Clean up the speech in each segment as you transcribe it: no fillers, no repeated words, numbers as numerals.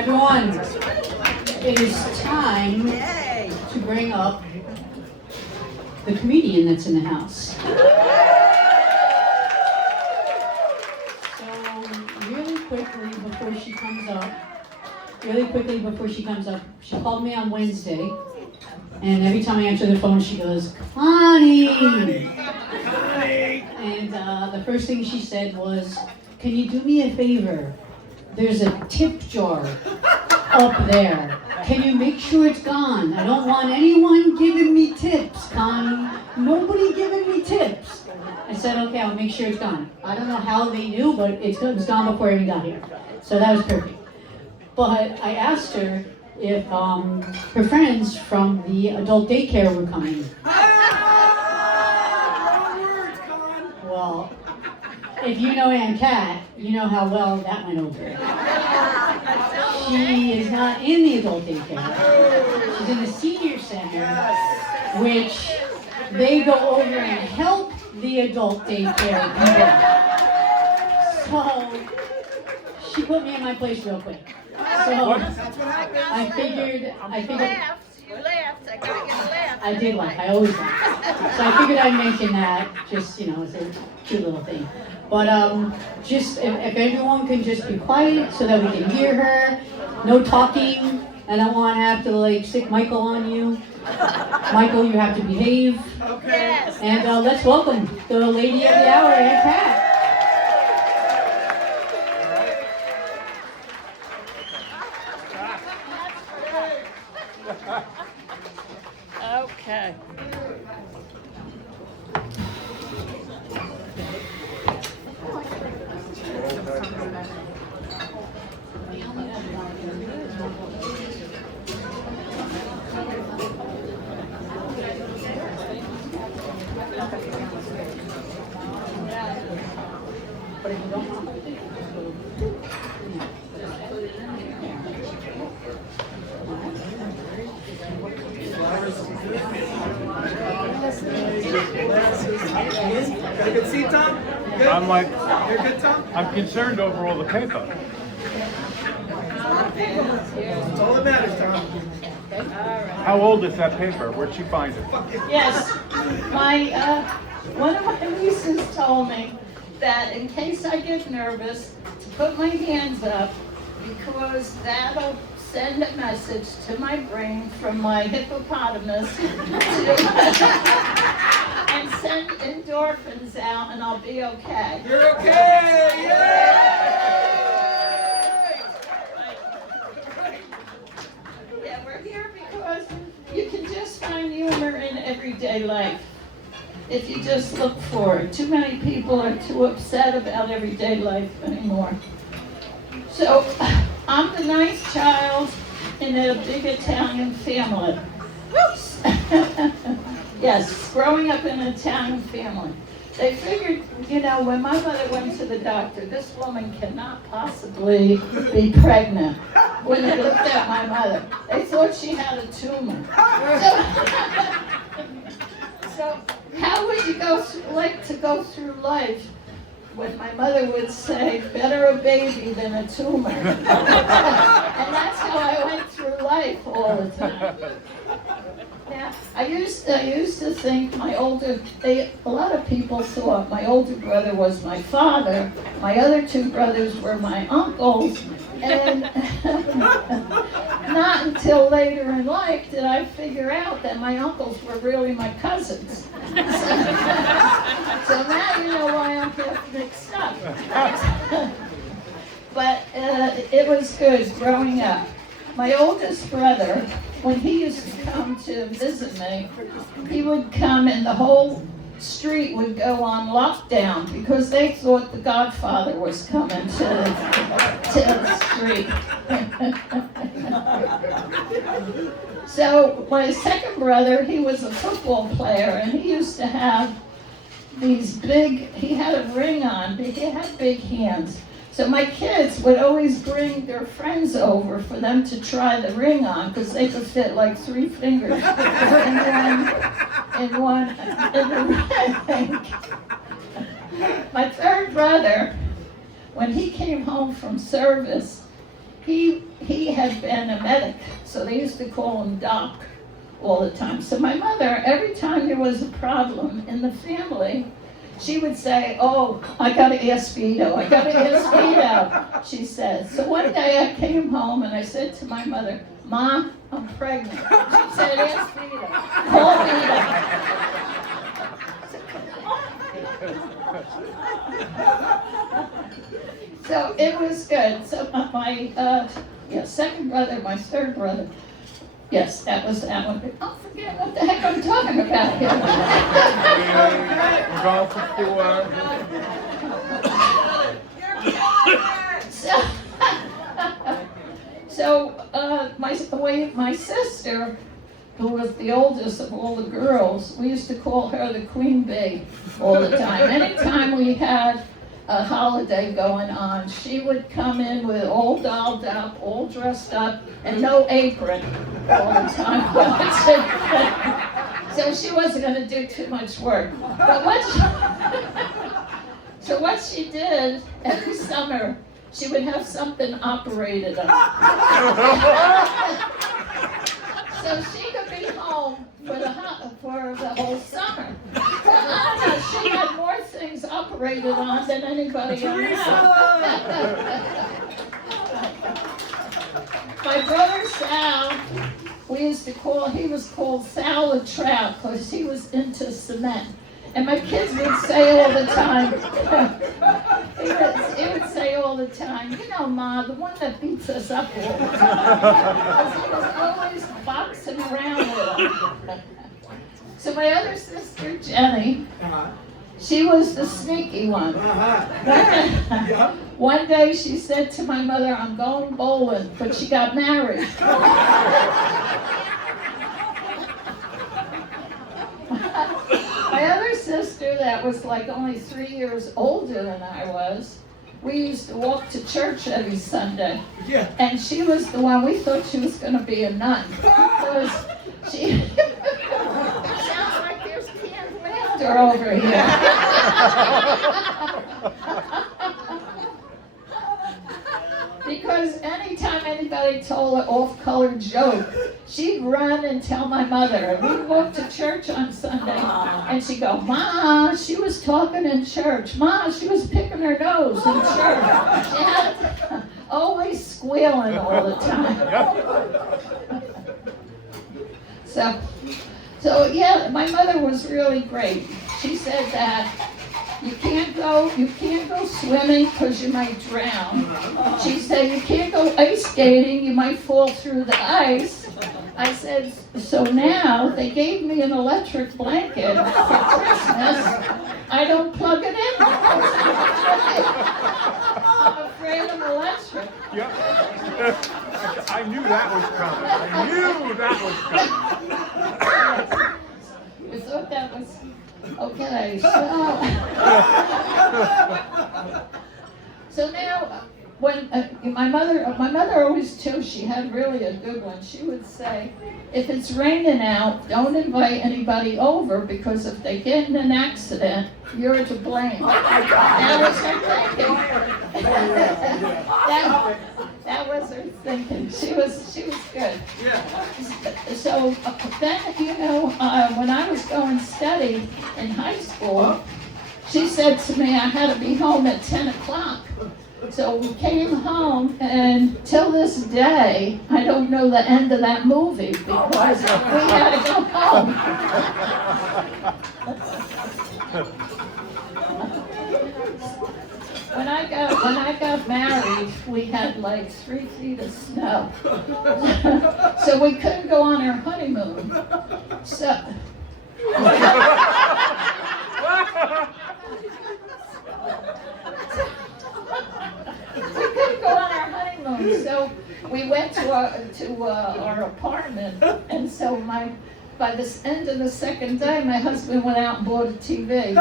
Everyone, it is time to bring up the comedian that's in the house. So, really quickly before she comes up, she called me on Wednesday, and every time I answer the phone, she goes, Connie! And the first thing she said was, can you do me a favor? There's a tip jar up there. Can you make sure it's gone? I don't want anyone giving me tips, Connie. Nobody giving me tips. I said, okay, I'll make sure it's gone. I don't know how they knew, but it was gone before I even got here. So that was perfect. But I asked her if her friends from the adult daycare were coming. Well, if you know Ann Cat, you know how well that went over. She is not in the adult daycare. She's in the senior center, which they go over and help the adult daycare people. So she put me in my place real quick. So I figured. You laughed. I gotta get a laugh. I did laugh. I always laugh. So I figured I'd mention that, just, as a cute little thing. But just if everyone can just be quiet so that we can hear her. No talking. I don't want to have to stick Michael on you. Michael, you have to behave. Okay. And let's welcome the lady of the hour, Aunt Pat. Okay. But if you don't want to, Got a good seat, Tom? Good? You're good, Tom? I'm concerned over all the paper. That's all that matters, Tom. How old is that paper? Where'd she find it? Yes, one of my nieces told me that in case I get nervous, to put my hands up because that'll send a message to my brain from my hippopotamus and send endorphins out, and I'll be okay. You're okay! Yay! Yeah, we're here because you can just find humor in everyday life if you just look for it. Too many people are too upset about everyday life anymore. So, I'm the nice child in a big Italian family. Yes, growing up in an Italian family. They figured, when my mother went to the doctor, this woman cannot possibly be pregnant. When they looked at my mother, they thought she had a tumor. So how would you like to go through life when my mother would say, better a baby than a tumor? And that's how I went through life all the time. Now, I used to think a lot of people thought my older brother was my father, my other two brothers were my uncles, and not until later in life did I figure out that my uncles were really my cousins. So now you know why I'm getting mixed up. But it was good growing up. My oldest brother, when he used to come to visit me, he would come and the whole street would go on lockdown because they thought the Godfather was coming to the street. So my second brother, he was a football player, and he used to have he had a ring on, but he had big hands. So my kids would always bring their friends over for them to try the ring on because they could fit like 3 fingers in the ring. My third brother, when he came home from service, he he had been a medic, so they used to call him Doc all the time. So my mother, every time there was a problem in the family, she would say, "Oh, I gotta ask Vito, I gotta ask Vito," she said. So one day I came home and I said to my mother, "Ma, I'm pregnant." She said, "Ask Vito, call Vito." So it was good. So my second brother, my third brother, yes, that was that one. Oh, forget what the heck I'm talking about here. We're going for 4. So my sister, who was the oldest of all the girls, we used to call her the Queen Bee all the time. Anytime we had a holiday going on, she would come in with all dolled up, all dressed up, and no apron all the time. So she wasn't going to do too much work. But what she did every summer, she would have something operated on. So she could be home for the whole summer. She had more things operated on than anybody else. My brother Sal, he was called Sal the Trout because he was into cement. And my kids would say all the time, he would say all the time, "You know, Ma, the one that beats us up all the time." Because he was always boxing around with them. So my other sister, Jenny, she was the sneaky one. One day she said to my mother, "I'm going bowling," but she got married. My other sister, that was like only 3 years older than I was, we used to walk to church every Sunday. Yeah. And she was the one, we thought she was going to be a nun. Because she sounds like there's canned laughter over here. Because anytime anybody told an off-color joke, she'd run and tell my mother. And we'd walk to church on Sunday, and she'd go, "Ma, she was talking in church. Ma, she was picking her nose in church." She had always squealing all the time. So yeah, my mother was really great. She said that you can't go swimming because you might drown. She said you can't go ice skating, you might fall through the ice. I said, so now they gave me an electric blanket for Christmas. I don't plug it in. I'm afraid of electric. Yep. I knew that was coming. We thought that was okay. So now, when my mother always too, she had really a good one. She would say, if it's raining out, don't invite anybody over because if they get in an accident, you're to blame. That was her thinking. That was her thinking. She was good. Yeah. So then, when I was going to study in high school, she said to me I had to be home at 10 o'clock. So we came home, and till this day, I don't know the end of that movie because we had to go home. When I got married, we had like 3 feet of snow. So we couldn't go on our honeymoon. So we couldn't go on our honeymoon. So we went to our apartment, and so by the end of the second day, my husband went out and bought a TV.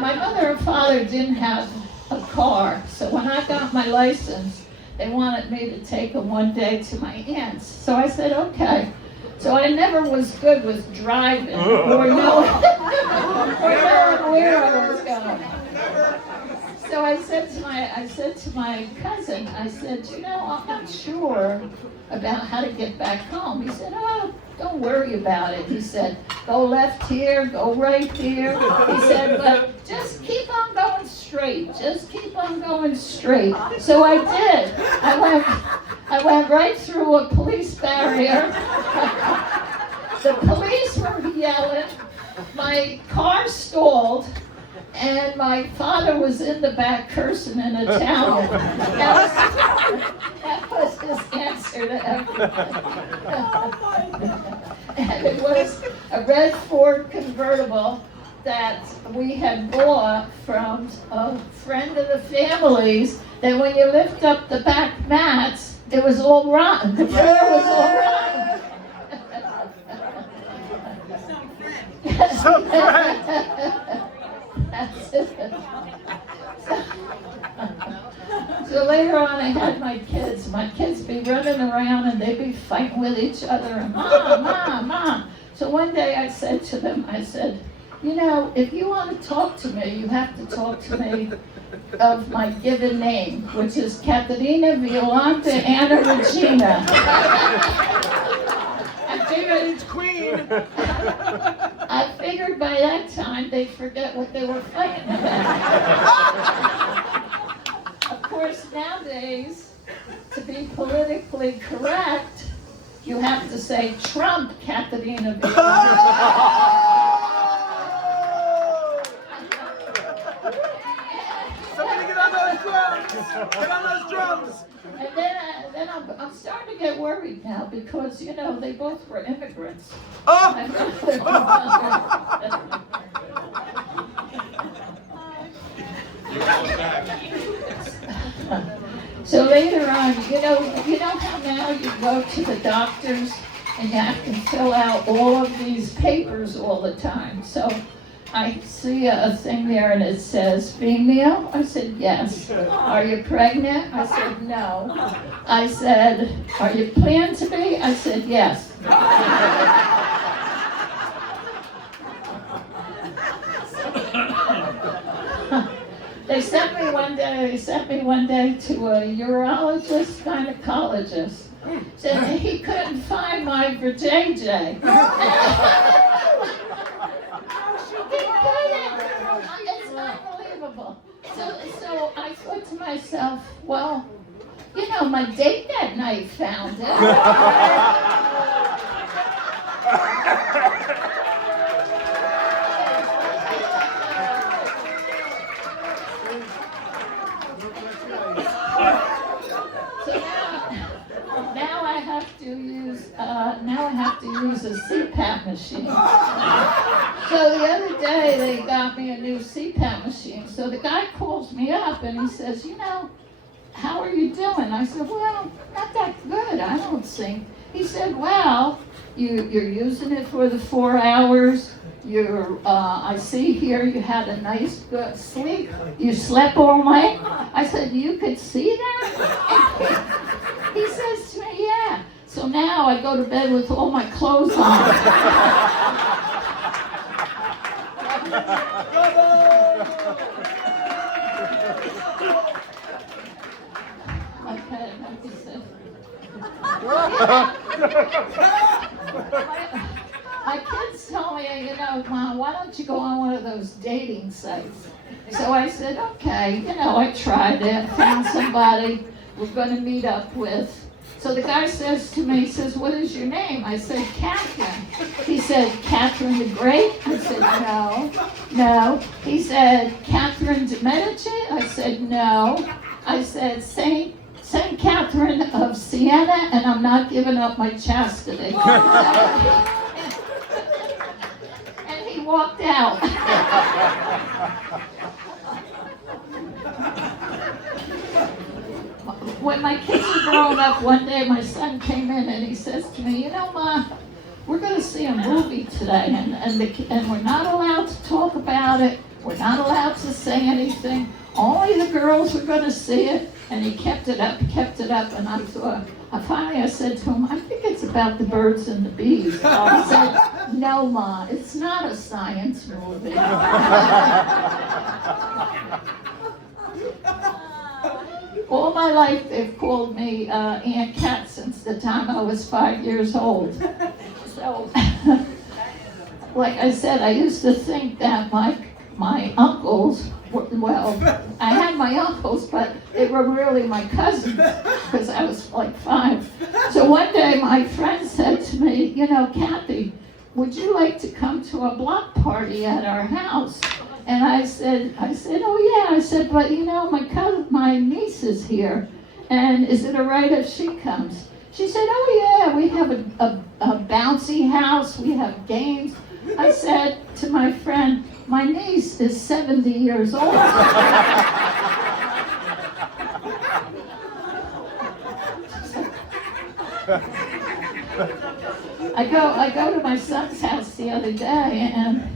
My mother and father didn't have a car, so when I got my license, they wanted me to take them one day to my aunt's. So I said, okay. So I never was good with driving or knowing where I was going. So I said to my cousin, I said, you know, I'm not sure about how to get back home. He said, oh, don't worry about it. He said, go left here, go right here. He said, but just keep on going straight. Just keep on going straight. So I did. I went right through a police barrier. The police were yelling. My car stalled. And my father was in the back cursing in Italian. That was his answer to everything. And it was a red Ford convertible that we had bought from a friend of the family's, that when you lift up the back mats, it was all rotten. The floor was all rotten. Some friend. That's it. So later on, I had my kids. My kids be running around and they'd be fighting with each other. And Mom, Mom, Mom. So one day I said to them, I said, you know, if you want to talk to me, you have to talk to me of my given name, which is Caterina Violante Anna Regina. I figured, Queen. I figured by that time they'd forget what they were fighting about. Of course, nowadays, to be politically correct, you have to say Trump Caterina Violante. Somebody get on those drums. Get on those drums. And then I'm starting to get worried now because, you know, they both were immigrants. Oh. So later on, you know how now you go to the doctors and you have to fill out all of these papers all the time. So I see a thing there and it says, female? I said, yes. Are you pregnant? I said, no. I said, are you planned to be? I said, yes. They sent me one day to a urologist, gynecologist. Said he couldn't find my vajayjay. It's unbelievable. So I thought to myself, well, you know, my date that night found it. So now I have to use a CPAP machine. So the other day they got me a new CPAP machine. So the guy calls me up and he says, you know, how are you doing? I said, well, not that good, I don't think. He said, well, you're using it for the 4 hours. I see here you had a nice good sleep. You slept all night. I said, you could see that? He says to me, yeah. So now I go to bed with all my clothes on. Okay, let me see. My kids told me, you know, Mom, why don't you go on one of those dating sites? So I said, okay, you know, I tried it, found somebody we're going to meet up with. So the guy says to me, he says, what is your name? I said, Catherine. He said, Catherine the Great? I said, no. He said, Catherine de Medici? I said, no. I said, Saint Catherine of Siena, and I'm not giving up my chastity. And he walked out. When my kids were growing up, one day my son came in and he says to me, you know, Ma, we're going to see a movie today, and we're not allowed to talk about it. We're not allowed to say anything. Only the girls are going to see it. And he kept it up, and finally I said to him, I think it's about the birds and the bees. He said, no, Ma, it's not a science movie. All my life they've called me Aunt Cat since the time I was 5 years old. So, like I said, I used to think that my uncles, well, I had my uncles, but they were really my cousins because I was like 5. So one day my friend said to me, you know, Kathy, would you like to come to a block party at our house? And I said, oh yeah. I said, but you know, my niece is here, and is it all right if she comes? She said, oh yeah, we have a bouncy house, we have games. I said to my friend, my niece is 70 years old. I go to my son's house the other day, and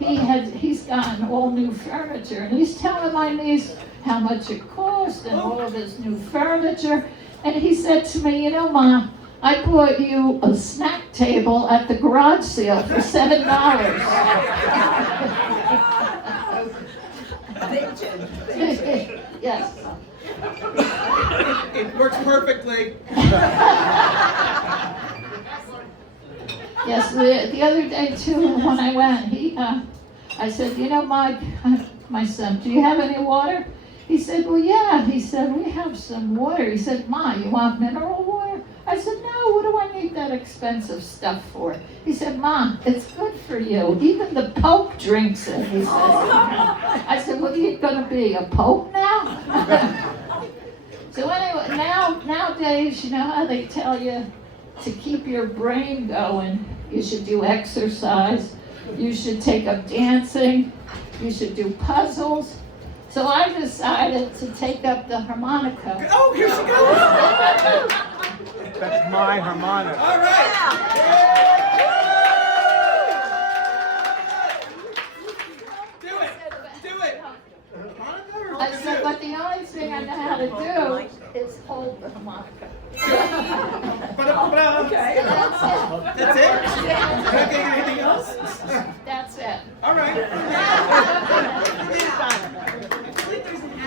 he's gotten all new furniture, and he's telling my niece how much it cost and all of his new furniture. And he said to me, you know, Ma, I bought you a snack table at the garage sale for $7. Yes. It works perfectly. Yes, the other day too, when I went, I said, you know, my son, do you have any water? He said, well, yeah. He said, we have some water. He said, Ma, you want mineral water? I said, no, what do I need that expensive stuff for? He said, Ma, it's good for you. Even the Pope drinks it, he said. I said, what are you going to be, a Pope now? So anyway, nowadays, you know how they tell you to keep your brain going, you should do exercise, you should take up dancing, you should do puzzles. So I decided to take up the harmonica. Oh, here she goes. That's my harmonica. All right. Do it. I said, but the only thing I know how to do is hold the harmonica. Okay. That's it? You're not getting anything else? That's it. All right.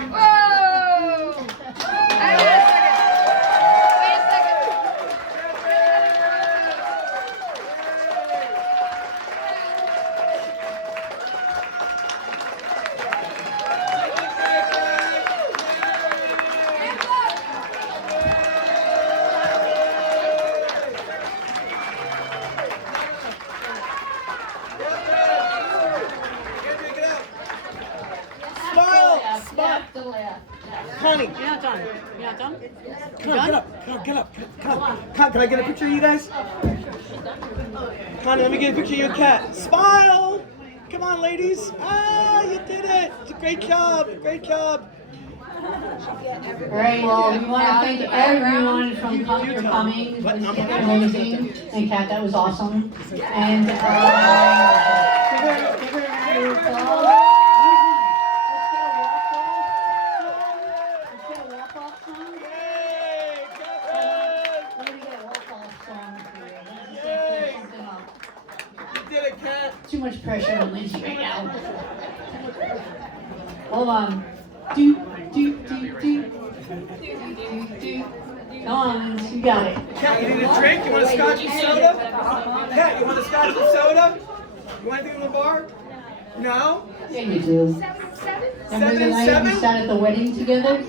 Whoa! Wait a second. Connie, You're not done. come on, get up. Come on, can I get a picture of you guys? Connie, let me get a picture of your cat. Smile! Come on, ladies. Ah, you did it. It's a great job. All right, well, we want to thank everyone for coming. It was amazing. And Kat, that was awesome. And give her a round of applause. Let's get a walk-off song. We're going to get a walk-off song for you. Let's just play something up. You did it, Kat. Too much pressure on Lindsay right now. Hold on. Do. Come on, Lindsay, you got it. Kat, you need a drink? You want a scotch and soda? Kat, you want a scotch and soda? You want anything in the bar? No? Yeah, you do. Remember the night we sat at the wedding together?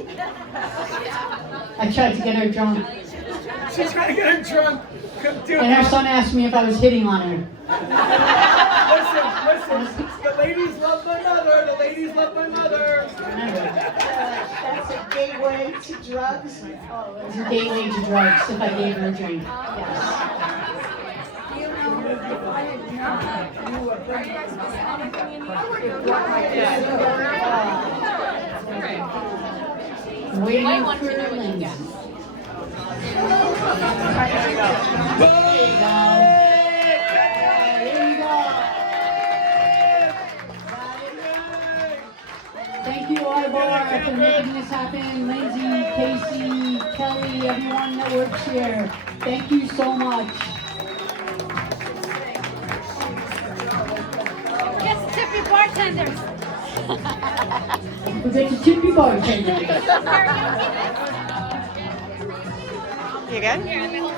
I tried to get her drunk. She's trying to get her drunk. Do it. And her son asked me if I was hitting on her. Listen. The ladies love my mother. That's a gateway to drugs. It's a gateway to drugs if I gave her a drink. Yes. Waiting for Lindsay. There you go. Thank you all entire bar for making this happen. Lindsay, Casey, Kelly, everyone that works here. Thank you so much. Yes, tip your bartenders. Don't forget to tip your bartender. You good? Here,